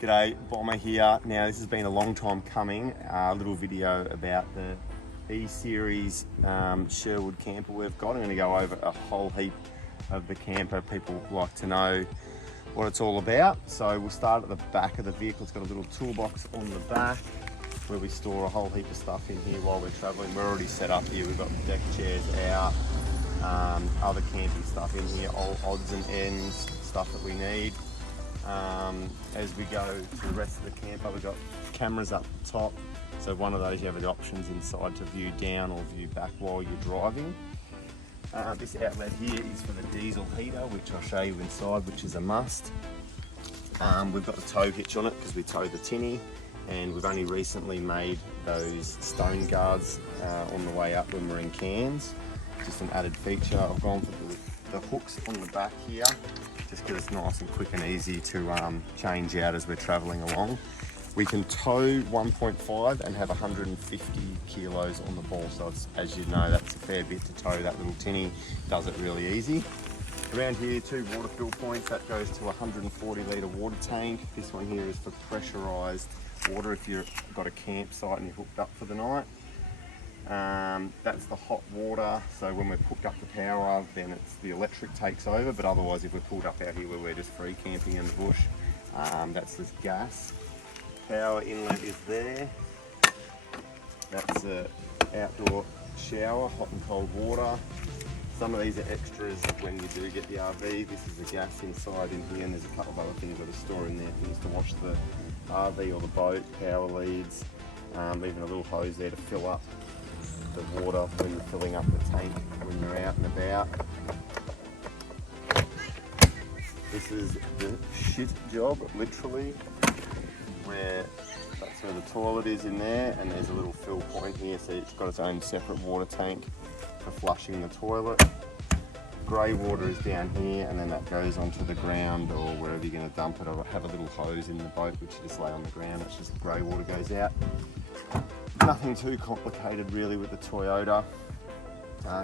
G'day, Bomber here. Now this has been a long time coming, a little video about the E-Series Sherwood camper we've got. I'm going to go over a whole heap of the camper. People like to know what it's all about. So we'll start at the back of the vehicle. It's got a little toolbox on the back where we store a whole heap of stuff in here while we're travelling. We're already set up here. We've got deck chairs out, other camping stuff in here, all odds and ends, stuff that we need. As we go to the rest of the camper, we've got cameras up top. So one of those, you have the options inside to view down or view back while you're driving. This outlet here is for the diesel heater, which I'll show you inside, which is a must. We've got the tow hitch on it because we tow the tinny, and we've only recently made those stone guards on the way up when we're in Cairns. Just an added feature. I've gone for the hooks on the back here, just because it's nice and quick and easy to change out as we're travelling along. We can tow 1.5 and have 150 kilos on the ball, so it's, as you know, that's a fair bit to tow. That little tinny does it really easy. Around here, 2 water fill points. That goes to a 140 litre water tank. This one here is for pressurised water if you've got a campsite and you're hooked up for the night. That's the hot water, so when we're hooked up to power, then it's the electric takes over, but otherwise if we're pulled up out here where we're just free camping in the bush, that's this gas. Power inlet is there. That's the outdoor shower, hot and cold water. Some of these are extras when you do get the RV. This is the gas inside in here, and there's a couple of other things we've got to store in there, things to wash the RV or the boat, power leads, even a little hose there to fill up the water when you're filling up the tank when you're out and about. This is the shit job, literally, where that's where the toilet is in there, and there's a little fill point here, so it's got its own separate water tank for flushing the toilet. Grey water is down here, and then that goes onto the ground or wherever you're going to dump it. I'll have a little hose in the boat which you just lay on the ground. It's just grey water goes out. Nothing too complicated really with the Toyota.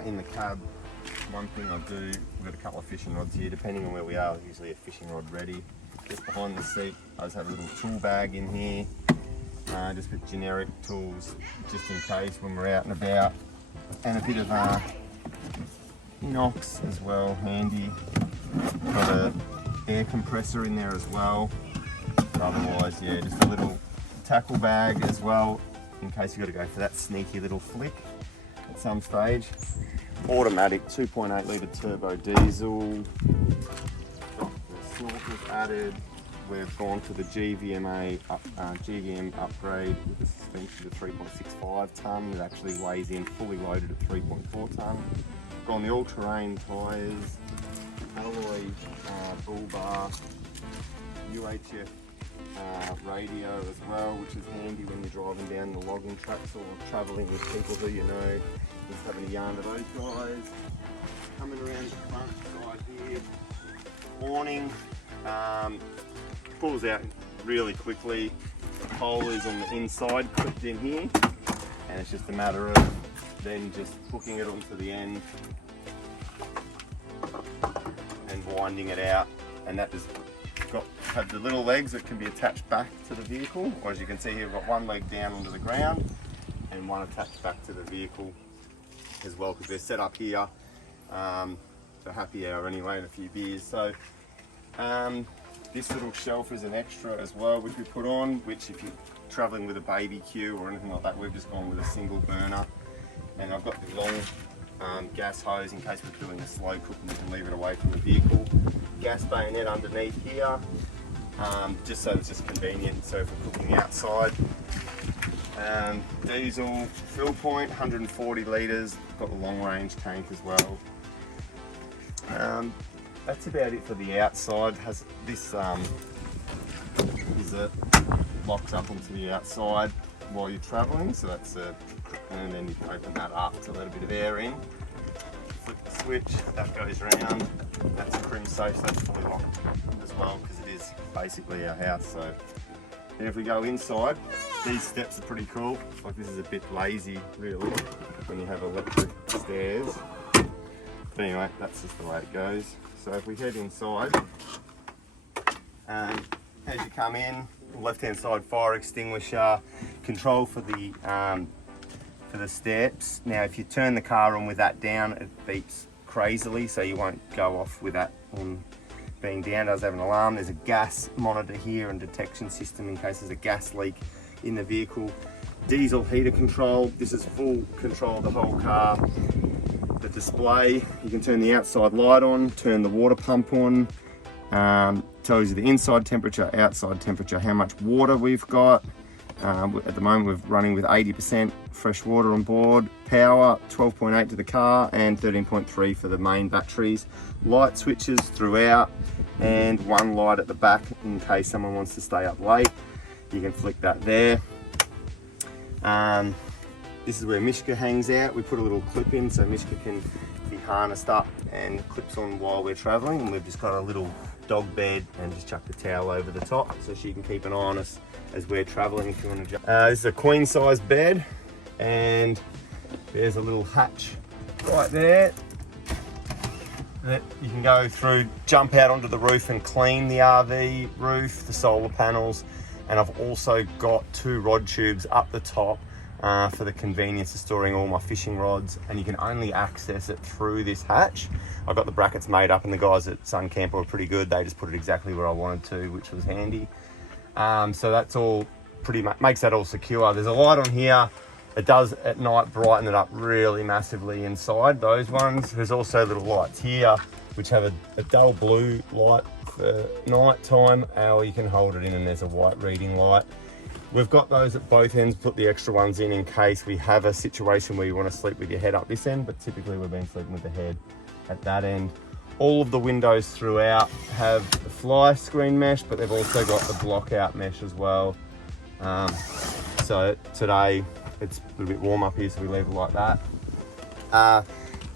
In the cab, one thing I do, we've got a couple of fishing rods here. Depending on where we are, there's usually a fishing rod ready. Just behind the seat, I just have a little tool bag in here. Just with generic tools, just in case when we're out and about. And a bit of inox as well, handy. Got a air compressor in there as well. But otherwise, yeah, just a little tackle bag as well, in case you've got to go for that sneaky little flick at some stage. Automatic 2.8 litre turbo diesel. Got the snorkels added. We've gone for the GVM upgrade with the suspension to 3.65 tonne. It actually weighs in fully loaded at 3.4 tonne. Gone the all-terrain tyres, alloy bull bar, UHF radio as well, which is handy when you're driving down the logging tracks or travelling with people who you know. Just having a yarn to those guys. Coming around the front side here, awning, pulls out really quickly. The pole is on the inside, clipped in here, and it's just a matter of then just hooking it onto the end and winding it out, and that just have the little legs that can be attached back to the vehicle, or as you can see here, we've got one leg down onto the ground and one attached back to the vehicle as well, because they're set up here for happy hour anyway and a few beers. So this little shelf is an extra as well, which we put on, which if you're traveling with a BBQ or anything like that, we've just gone with a single burner. And I've got the long gas hose in case we're doing a slow cook and we can leave it away from the vehicle. Gas bayonet underneath here, just so it's just convenient, so if we're cooking outside. Diesel fill point, 140 litres, got the long range tank as well. That's about it for the outside. Has this is it locks up onto the outside while you're travelling, so that's a, and then you can open that up to let a bit of air in. Flip the switch, that goes round. That's a crim safe, so that's fully locked as well because it is basically our house. So then if we go inside, these steps are pretty cool. Like, this is a bit lazy really when you have electric stairs. But anyway, that's just the way it goes. So if we head inside, as you come in, left-hand side fire extinguisher, control for the steps. Now, if you turn the car on with that down, it beeps crazily, so you won't go off with that being down. It does have an alarm. There's a gas monitor here and detection system in case there's a gas leak in the vehicle. Diesel heater control. This is full control of the whole car. The display, you can turn the outside light on, turn the water pump on, tells you the inside temperature, outside temperature, how much water we've got. At the moment we're running with 80% fresh water on board. Power, 12.8 to the car and 13.3 for the main batteries. Light switches throughout and one light at the back in case someone wants to stay up late. You can flick that there. This is where Mishka hangs out. We put a little clip in so Mishka can be harnessed up and clips on while we're traveling. And we've just got a little dog bed and just chuck the towel over the top so she can keep an eye on us as we're traveling if you want to jump. This is a queen size bed and there's a little hatch right there that you can go through, jump out onto the roof and clean the RV roof, the solar panels. And I've also got 2 rod tubes up the top for the convenience of storing all my fishing rods, and you can only access it through this hatch. I got the brackets made up and the guys at Sun Camper were pretty good. They just put it exactly where I wanted to, which was handy. So that's all pretty much, makes that all secure. There's a light on here. It does at night brighten it up really massively inside, those ones. There's also little lights here which have a dull blue light for night time, or you can hold it in and there's a white reading light. We've got those at both ends, put the extra ones in case we have a situation where you want to sleep with your head up this end, but typically we've been sleeping with the head at that end. All of the windows throughout have the fly screen mesh, but they've also got the block out mesh as well. So today it's a little bit warm up here, so we leave it like that.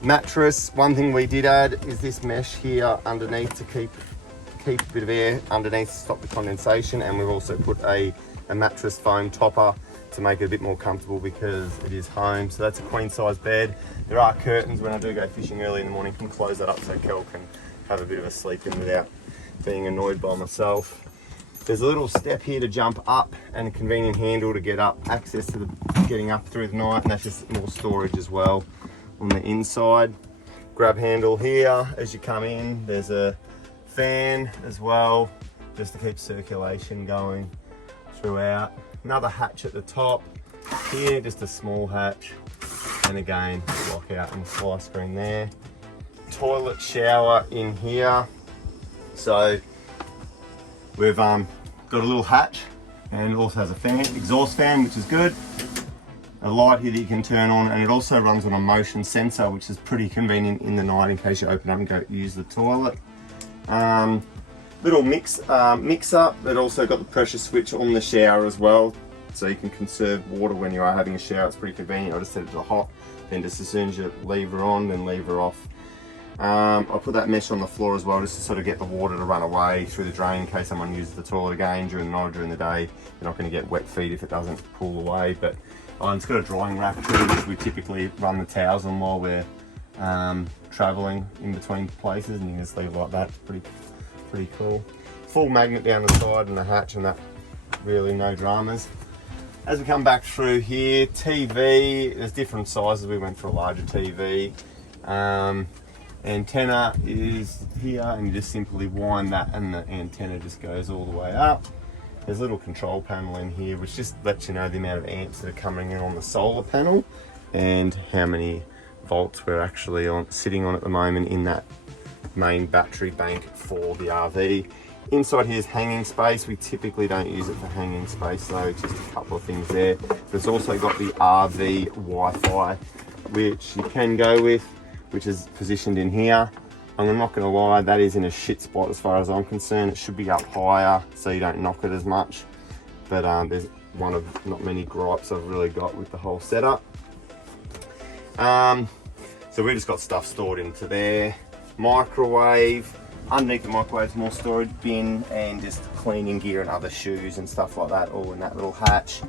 Mattress, one thing we did add is this mesh here underneath to keep a bit of air underneath to stop the condensation, and we've also put a mattress foam topper to make it a bit more comfortable because it is home. So that's a queen size bed. There are curtains when I do go fishing early in the morning, can close that up so Kel can have a bit of a sleep in without being annoyed by myself. There's a little step here to jump up and a convenient handle to get up, access to the getting up through the night, and that's just more storage as well on the inside. Grab handle here as you come in. There's a fan as well just to keep circulation going throughout. Another hatch at the top here, just a small hatch, and again lock out and fly screen there. Toilet shower in here, so we've got a little hatch and it also has a fan, exhaust fan, which is good. A light here that you can turn on, and it also runs on a motion sensor, which is pretty convenient in the night in case you open up and go use the toilet. Little mix-up, but also got the pressure switch on the shower as well, so you can conserve water when you are having a shower. It's pretty convenient. I just set it to hot, then just as soon as you leave her on, then leave her off. I put that mesh on the floor as well, just to sort of get the water to run away through the drain in case someone uses the toilet again during the night or during the day. You're not going to get wet feet if it doesn't pull away. But it's got a drying rack too, which we typically run the towels on while we're traveling in between places, and you can just leave it like that. It's pretty cool. Full magnet down the side and the hatch, and that really no dramas. As we come back through here, TV, there's different sizes. We went for a larger TV. Antenna is here, and you just simply wind that and the antenna just goes all the way up. There's a little control panel in here which just lets you know the amount of amps that are coming in on the solar panel and how many volts we're actually sitting on at the moment in that main battery bank for the RV. Inside here is hanging space. We typically don't use it for hanging space, so just a couple of things there. There's also got the RV Wi-Fi, which you can go with, which is positioned in here. I'm not going to lie, that is in a shit spot as far as I'm concerned. It should be up higher so you don't knock it as much. But there's one of not many gripes I've really got with the whole setup. So we just got stuff stored into there. Microwave. Underneath the microwave, more storage bin and just cleaning gear and other shoes and stuff like that, all in that little hatch.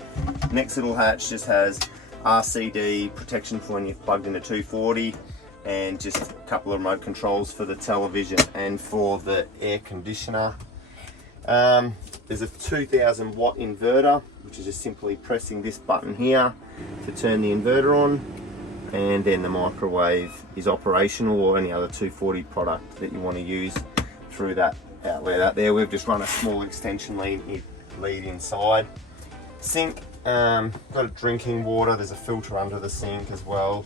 Next little hatch just has RCD protection for when you've plugged into 240, and just a couple of remote controls for the television and for the air conditioner. There's a 2000 watt inverter, which is just simply pressing this button here to turn the inverter on, and then the microwave is operational, or any other 240 product that you want to use through that outlet out there. We've just run a small extension lead inside. Sink, got a drinking water, there's a filter under the sink as well.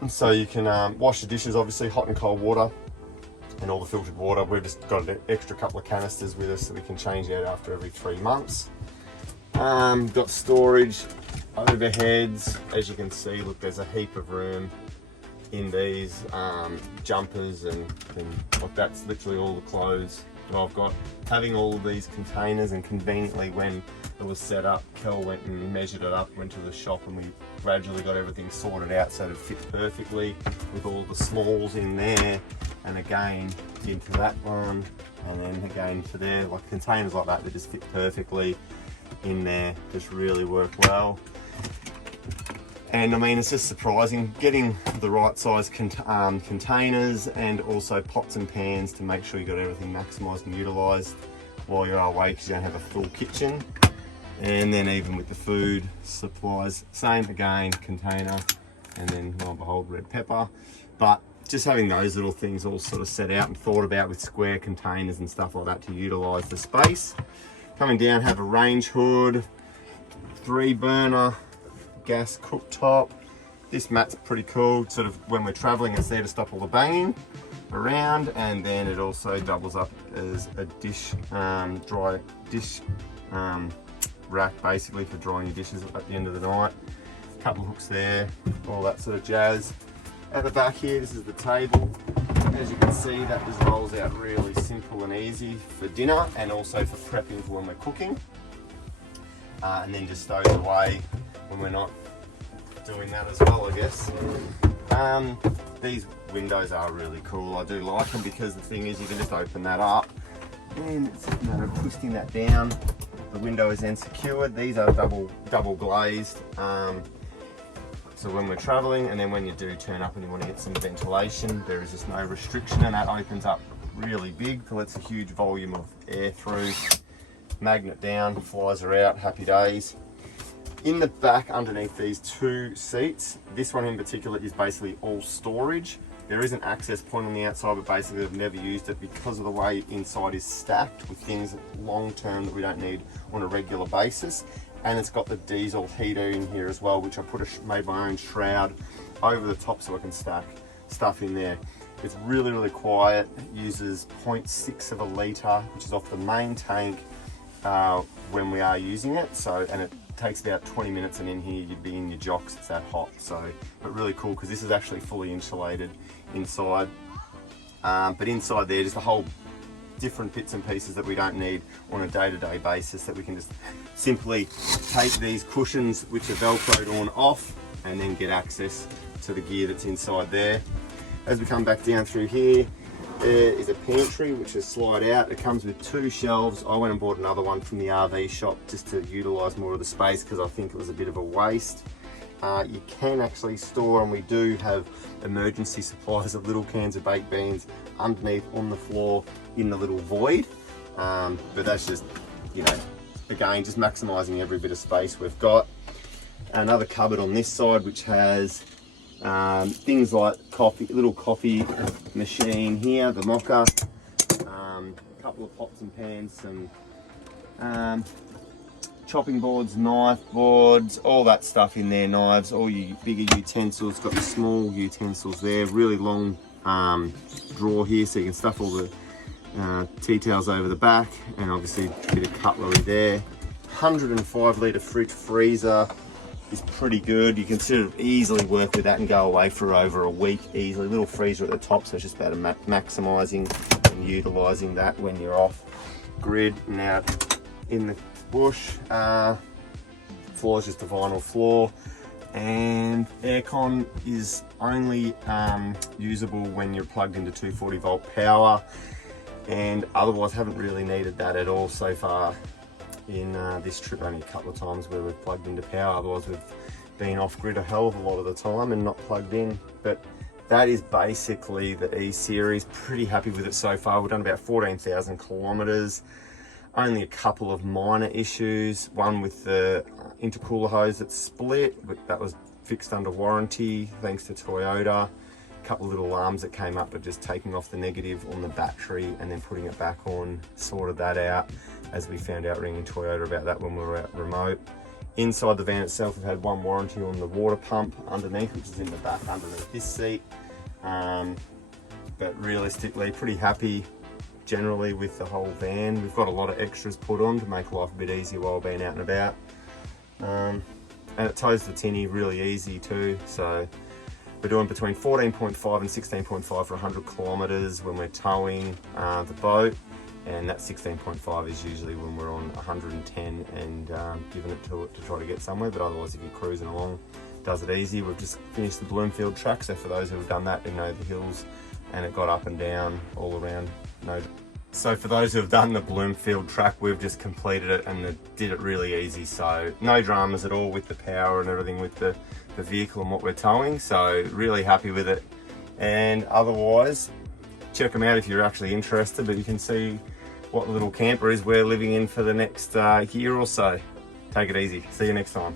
And so you can wash the dishes, obviously hot and cold water, and all the filtered water. We've just got an extra couple of canisters with us so we can change out after every 3 months. Got storage, overheads, as you can see. Look, there's a heap of room in these jumpers, and like that's literally all the clothes that I've got. Having all of these containers, and conveniently when it was set up, Kel went and measured it up, went to the shop, and we gradually got everything sorted out so it fits perfectly with all the smalls in there, and again into that one, and then again for there. Like containers like that, they just fit perfectly in there, just really work well. And I mean, it's just surprising getting the right size containers, and also pots and pans to make sure you got everything maximised and utilised while you're away, because you don't have a full kitchen. And then even with the food supplies, same again, container, and then lo and behold, red pepper. But just having those little things all sort of set out and thought about with square containers and stuff like that to utilise the space. Coming down, have a range hood, 3-burner gas cooktop. This mat's pretty cool, sort of when we're traveling, it's there to stop all the banging around, and then it also doubles up as a dish, dry dish rack, basically for drying your dishes at the end of the night. A couple of hooks there, all that sort of jazz. At the back here, this is the table. As you can see, that just rolls out really simple and easy for dinner, and also for prepping for when we're cooking. And then just stows away when we're not doing that as well, I guess. These windows are really cool. I do like them because the thing is, you can just open that up, and it's a matter of twisting that down. The window is then secured. These are double glazed. So when we're traveling, and then when you do turn up and you want to get some ventilation, there is just no restriction, and that opens up really big, lets a huge volume of air through. Magnet down, flies are out, happy days. In the back, underneath these 2 seats, this one in particular is basically all storage. There is an access point on the outside, but basically I've never used it because of the way inside is stacked with things long term that we don't need on a regular basis. And it's got the diesel heater in here as well, which I made my own shroud over the top so I can stack stuff in there. It's really, really quiet. It uses 0.6 of a litre, which is off the main tank when we are using it. So, and it takes about 20 minutes, and in here you'd be in your jocks, it's that hot. So, but really cool, because this is actually fully insulated inside. But inside there, just a whole different bits and pieces that we don't need on a day-to-day basis, that we can just simply take these cushions, which are velcroed on, off, and then get access to the gear that's inside there. As we come back down through here, there is a pantry which is slide out. It comes with 2 shelves. I went and bought another one from the RV shop just to utilise more of the space, because I think it was a bit of a waste. You can actually store, and we do have emergency supplies of little cans of baked beans underneath on the floor in the little void, but that's just, you know, again, just maximising every bit of space we've got. Another cupboard on this side which has things like little coffee machine here, the mocha, a couple of pots and pans, some chopping boards, knife boards, all that stuff in there, knives, all your bigger utensils. Got the small utensils there, really long drawer here, so you can stuff all the tea towels over the back, and obviously a bit of cutlery there. 105 litre fridge freezer is pretty good. You can sort of easily work with that and go away for over a week easily. Little freezer at the top, so it's just about maximising and utilising that when you're off grid and out in the bush. Floor is just a vinyl floor, and aircon is only usable when you're plugged into 240 volt power, and otherwise haven't really needed that at all so far in this trip. Only a couple of times where we've plugged into power, otherwise we've been off grid a hell of a lot of the time and not plugged in. But that is basically the E series. Pretty happy with it so far. We've done about 14,000 kilometers. Only a couple of minor issues. One with the intercooler hose that split, but that was fixed under warranty thanks to Toyota. A couple of little alarms that came up, but just taking off the negative on the battery and then putting it back on, sorted that out, as we found out ringing Toyota about that when we were out remote. Inside the van itself, we've had one warranty on the water pump underneath, which is in the back underneath this seat. But realistically, pretty happy generally with the whole van. We've got a lot of extras put on to make life a bit easier while being out and about. And it tows the tinny really easy too. So we're doing between 14.5 and 16.5 for 100 kilometers when we're towing the boat. And that 16.5 is usually when we're on 110 and giving it to try to get somewhere. But otherwise, if you're cruising along, it does it easy. We've just finished the Bloomfield track, so for those who have done that, they know the hills, and it got up and down all around. So for those who have done the Bloomfield track, we've just completed it and did it really easy. So no dramas at all with the power and everything with the vehicle and what we're towing. So really happy with it. And otherwise, check them out if you're actually interested, but you can see what little camper is we're living in for the next year or so. Take it easy. See you next time.